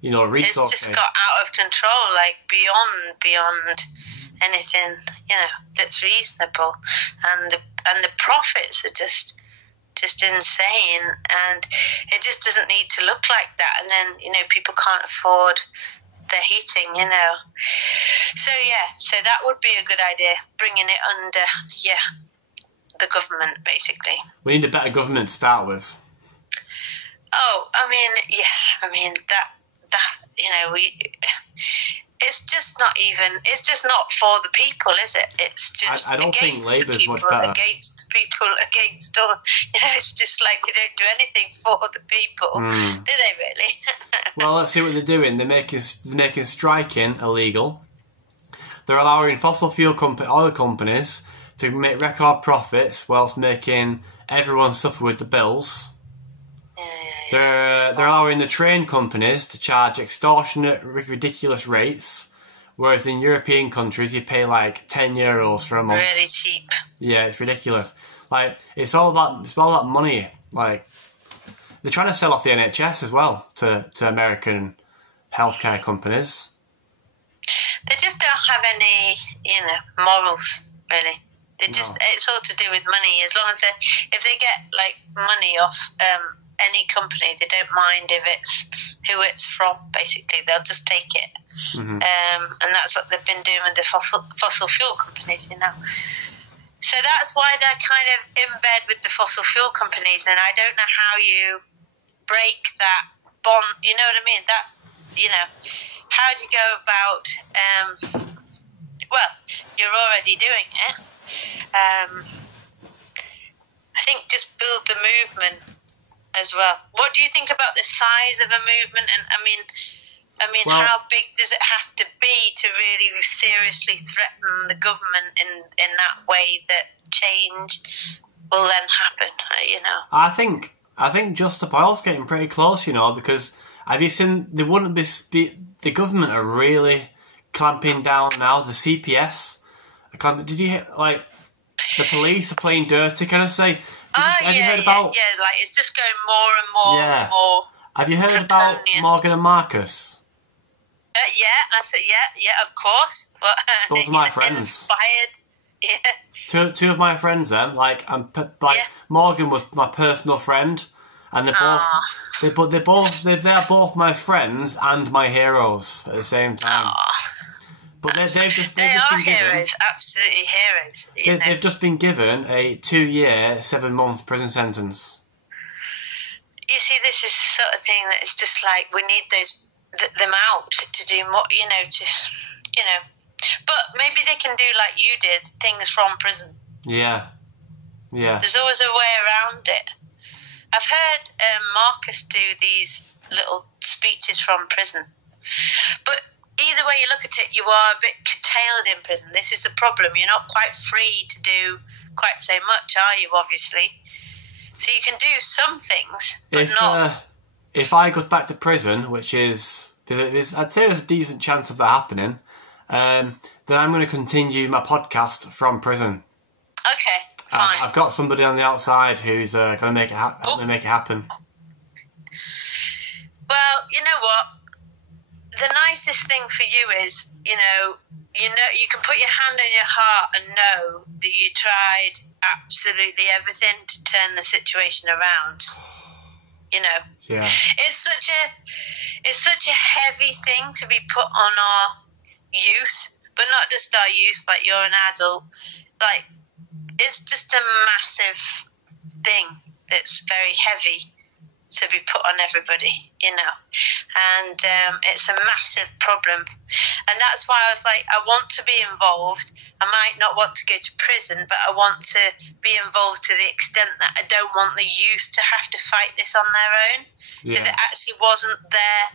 you know, resource based. It's just based. got out of control, like beyond anything, you know, that's reasonable, and the profits are just insane, and it just doesn't need to look like that. And then, you know, people can't afford their heating, you know. So that would be a good idea, bringing it under the government, basically. We need a better government to start with. Oh, I mean that you know, it's just not for the people, is it? It's just I don't think Labour's much better. Against people, against all, you know, it's just like they don't do anything for the people, do they really? Well, let's see what they're doing. They're making striking illegal. They're allowing fossil fuel oil companies to make record profits whilst making everyone suffer with the bills. They're allowing the train companies to charge extortionate, ridiculous rates, whereas in European countries you pay like €10 for a month. Really cheap. Yeah, it's ridiculous. Like it's all about money. Like they're trying to sell off the NHS as well to American healthcare companies. They just don't have any, you know, morals really. It's all to do with money. As long as if they get like money off any company, they don't mind if it's who it's from. Basically, they'll just take it, and that's what they've been doing with the fossil fuel companies, you know. So that's why they're kind of in bed with the fossil fuel companies, and I don't know how you break that bond. You know what I mean? That's, you know, how do you go about? Well, you're already doing it. I think just build the movement as well. What do you think about the size of a movement? And I mean, well, how big does it have to be to really seriously threaten the government in that way that change will then happen? You know, I think Just Stop Oil's getting pretty close. You know, because have you seen? They wouldn't be the government are really clamping down now. The CPS, did you hear, like the police are playing dirty? Can I say? Have you heard about? Yeah, like it's just going more and more and more. Have you heard about Morgan and Marcus? I said, of course. But, those are my friends. Inspired. Yeah. Two of my friends. Then, Morgan was my personal friend, and they're both my friends and my heroes at the same time. Aww. But they've just been heroes, given, absolutely heroes. They've just been given a 2-year, 7-month prison sentence. You see, this is the sort of thing that it's just like we need them out to do more, But maybe they can do like you did, things from prison. Yeah. There's always a way around it. I've heard Marcus do these little speeches from prison, but either way you look at it, you are a bit curtailed in prison. This is a problem. You're not quite free to do quite so much, are you, obviously? So you can do some things, but not... If I go back to prison, which is... I'd say there's a decent chance of that happening, then I'm going to continue my podcast from prison. Okay, fine. I've got somebody on the outside who's going to help me make it happen. Well, you know what? The nicest thing for you is, you can put your hand on your heart and know that you tried absolutely everything to turn the situation around. You know, yeah. It's such a heavy thing to be put on our youth, but not just our youth. Like you're an adult, like it's just a massive thing that's very heavy to be put on everybody, and it's a massive problem, and that's why I was like, I want to be involved. I might not want to go to prison, but I want to be involved to the extent that I don't want the youth to have to fight this on their own, because it actually wasn't their.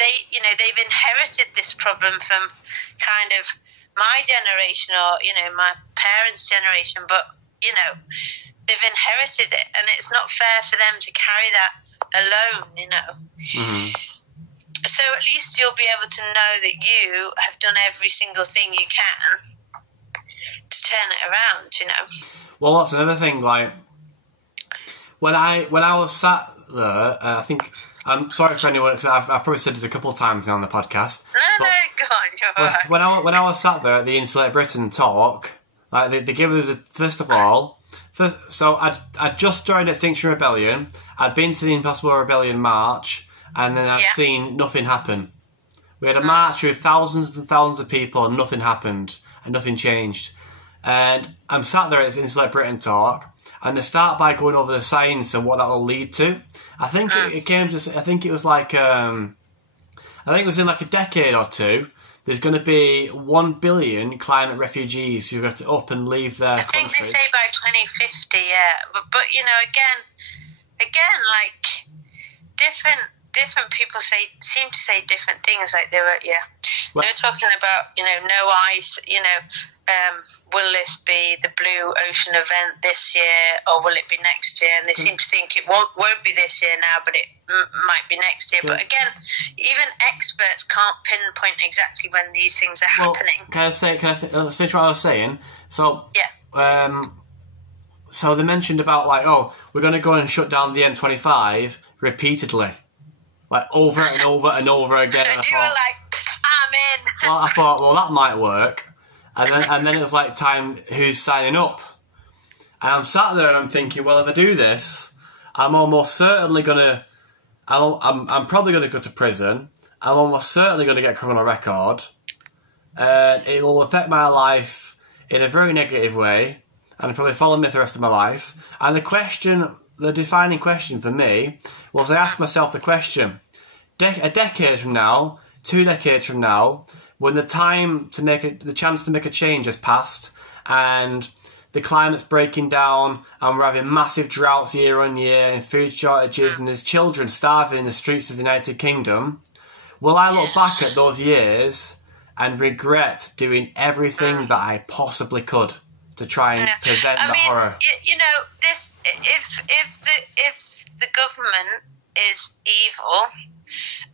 They've inherited this problem from kind of my generation or my parents' generation, but they've inherited it, and it's not fair for them to carry that alone, you know. Mm-hmm. So at least you'll be able to know that you have done every single thing you can to turn it around, you know. Well, that's another thing. Like when I was sat there, I think I'm sorry for anyone because I've probably said this a couple of times now on the podcast. No, go on, you're right. When I was sat there at the Insulate Britain talk, like they give us first of all. So I'd just joined Extinction Rebellion. I'd been to the Impossible Rebellion march, and then I'd seen nothing happen. We had a march with thousands and thousands of people, and nothing happened, and nothing changed. And I'm sat there at this Insulate Britain talk, and they start by going over the science and what that will lead to. I think it came to. I think it was like. I think it was in like a decade or two. There's going to be 1 billion climate refugees who have to up and leave their countries. I think they say by 2050, yeah. But you know, again, like different people seem to say different things. Like they were talking about, you know, no ice, you know. Will this be the Blue Ocean event this year, or will it be next year? And they seem to think it won't be this year now, but it might be next year. But again, even experts can't pinpoint exactly when these things are happening. Let's finish what I was saying. So, so they mentioned about like, we're going to go and shut down the M25 repeatedly, like over and over and over again. And you were like, I'm in. Well, I thought, that might work. And then it was like, time, who's signing up? And I'm sat there and I'm thinking, well, if I do this, I'm almost certainly going to... I'm probably going to go to prison. I'm almost certainly going to get a criminal record. It will affect my life in a very negative way. And it'll probably follow me the rest of my life. And the defining question for me was I asked myself the question, a decade from now, 2 decades from now, when the chance to make a change has passed, and the climate's breaking down, and we're having massive droughts year on year, and food shortages, and there's children starving in the streets of the United Kingdom, will I look back at those years and regret doing everything that I possibly could to try and prevent the horror? You know, this if the government is evil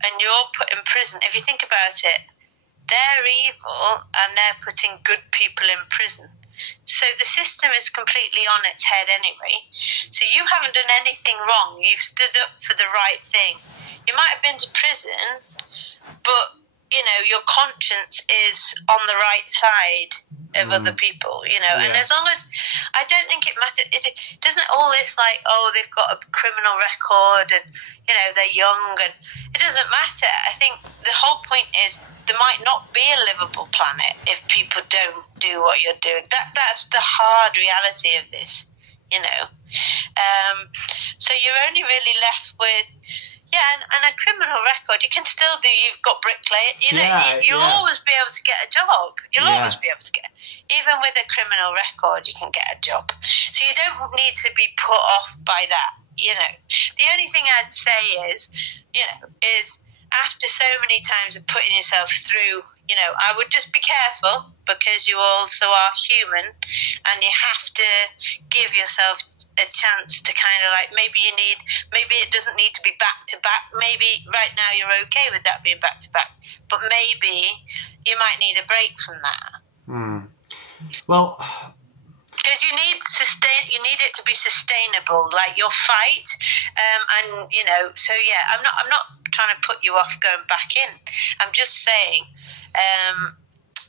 and you're put in prison, if you think about it, they're evil and they're putting good people in prison. So the system is completely on its head anyway. So you haven't done anything wrong. You've stood up for the right thing. You might have been to prison, but, you know, your conscience is on the right side of other people, you know. And as long as... I don't think it matters. It doesn't all this like, they've got a criminal record and, you know, they're young, and it doesn't matter. I think the whole point is there might not be a livable planet if people don't do what you're doing. That's the hard reality of this, you know. So you're only really left with, and a criminal record. You can still do. You've got bricklayer. You know, you'll always be able to get a job. You'll always be able to get, even with a criminal record, you can get a job. So you don't need to be put off by that. You know, the only thing I'd say is, after so many times of putting yourself through, you know, I would just be careful, because you also are human, and you have to give yourself a chance to kind of like, maybe it doesn't need to be back to back. Maybe right now you're okay with that being back to back, but maybe you might need a break from that. Well, because you need it to be sustainable, like your fight, and you know. So I'm not trying to put you off going back in. I'm just saying,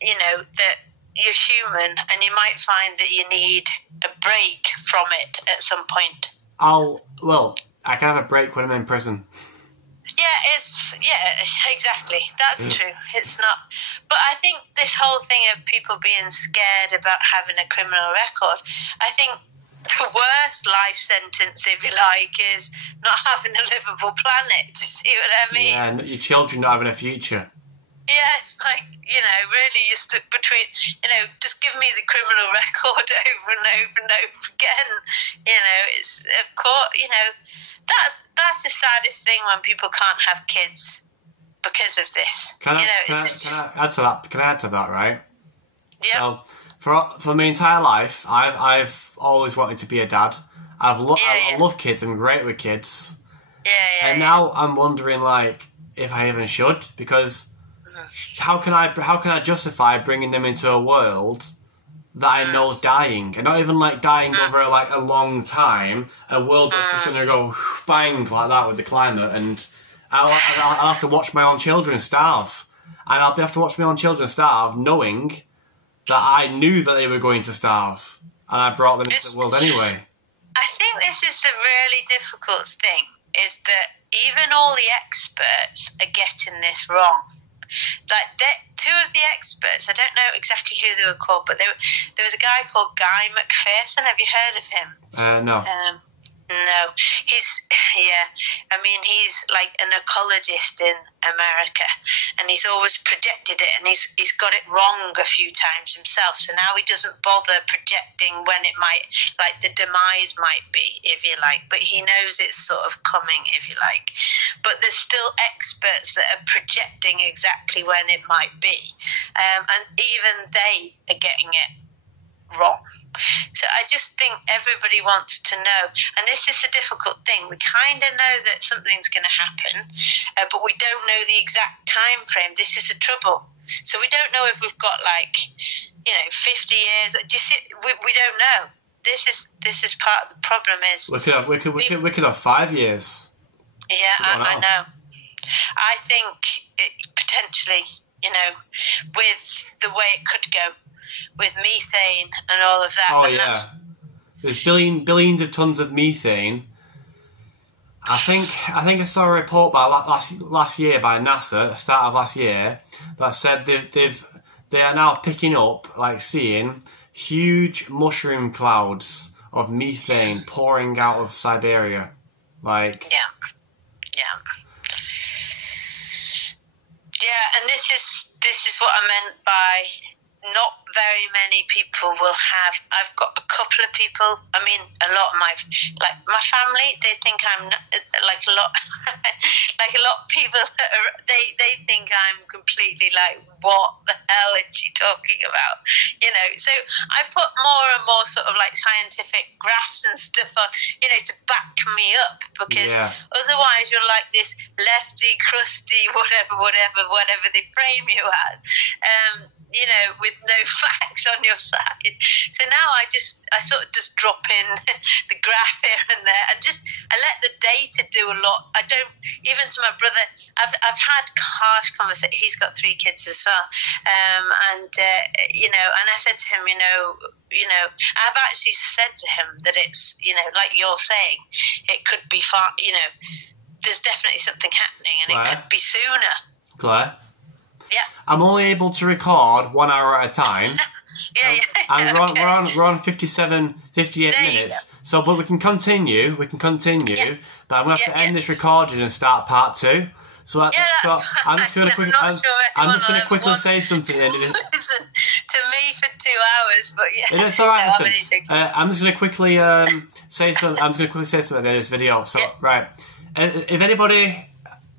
you know, that you're human, and you might find that you need a break from it at some point. I can have a break when I'm in prison. Exactly. That's true. It's not. But I think this whole thing of people being scared about having a criminal record, I think the worst life sentence, if you like, is not having a livable planet. Do you see what I mean? Yeah, and your children not having a future. Yeah, it's like, you know, really you're stuck between, you know, just give me the criminal record over and over and over again. You know, it's, of course, you know, that's the saddest thing, when people can't have kids because of this. Can I add to that, right? Yeah. So, for my entire life, I've always wanted to be a dad. I love kids. I'm great with kids. And now I'm wondering, like, if I even should, because how can I justify bringing them into a world that I know is dying, and not even like dying over like a long time, a world that's just going to go bang like that with the climate, and I'll have to watch my own children starve, and I'll have to watch my own children starve knowing that I knew that they were going to starve, and I brought them into the world anyway. I think this is the really difficult thing, is that even all the experts are getting this wrong. Like, two of the experts, I don't know exactly who they were called, but there was a guy called Guy McPherson. Have you heard of him? No. No, he's like an ecologist in America, and he's always projected it, and he's got it wrong a few times himself. So now he doesn't bother projecting when it might, like the demise might be, if you like. But he knows it's sort of coming, if you like. But there's still experts that are projecting exactly when it might be, and even they are getting it wrong. So I just think everybody wants to know, and this is the difficult thing. We kind of know that something's going to happen, but we don't know the exact time frame. This is the trouble. So we don't know if we've got 50 years. We don't know. This is part of the problem. Is we could have 5 years. Yeah, I know. I think potentially, with the way it could go, with methane and all of that. Oh, yeah. There's billions of tons of methane. I think I saw a report by last year by NASA, at the start of last year, that said they are now picking up, seeing huge mushroom clouds of methane pouring out of Siberia. Yeah, and this is what I meant by not very many people will have. I've got a couple of people. I mean, a lot of my family. They think I'm like a lot of people. They think I'm completely like, what the hell is she talking about? So I put more and more sort of like scientific graphs and stuff on, to back me up, because otherwise you're like this lefty, crusty, whatever they frame you as. With no facts on your side. So now I sort of just drop in the graph here and there, and I let the data do a lot. I don't, even to my brother, I've had harsh conversations. He's got 3 kids as well, and I said to him, I've actually said to him that it's, like you're saying, it could be far, there's definitely something happening, and it could be sooner. Claire? Yeah. I'm only able to record 1 hour at a time. And we're on 58 minutes. So, but we can continue. But I'm going to have to end this recording and start part 2. So I'm just going to quickly say something. Listen to me for 2 hours, but it's all right. I'm just going to quickly say something. I'm just going to quickly say something at the end of this video. So right, if anybody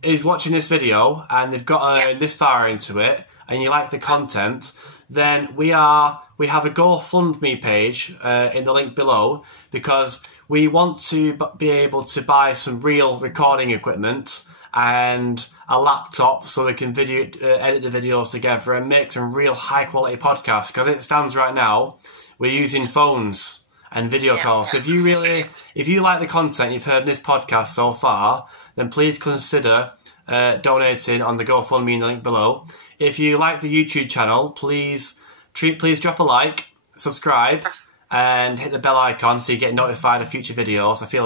is watching this video and they've got this far into it and you like the content, then we have a GoFundMe page in the link below, because we want to be able to buy some real recording equipment and a laptop so we can edit the videos together and make some real high quality podcasts, because it stands right now we're using phones and video calls. So if you like the content you've heard in this podcast so far, then please consider donating on the GoFundMe in the link below. If you like the YouTube channel, please drop a like, subscribe, and hit the bell icon so you get notified of future videos. I feel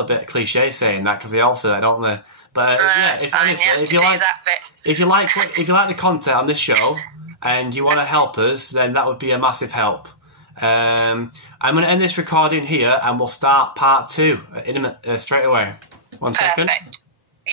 a bit cliche saying that, because they all say that, don't they? But if you like the content on this show and you want to help us, then that would be a massive help. I'm going to end this recording here, and we'll start part 2 straight away. 1 second. Perfect.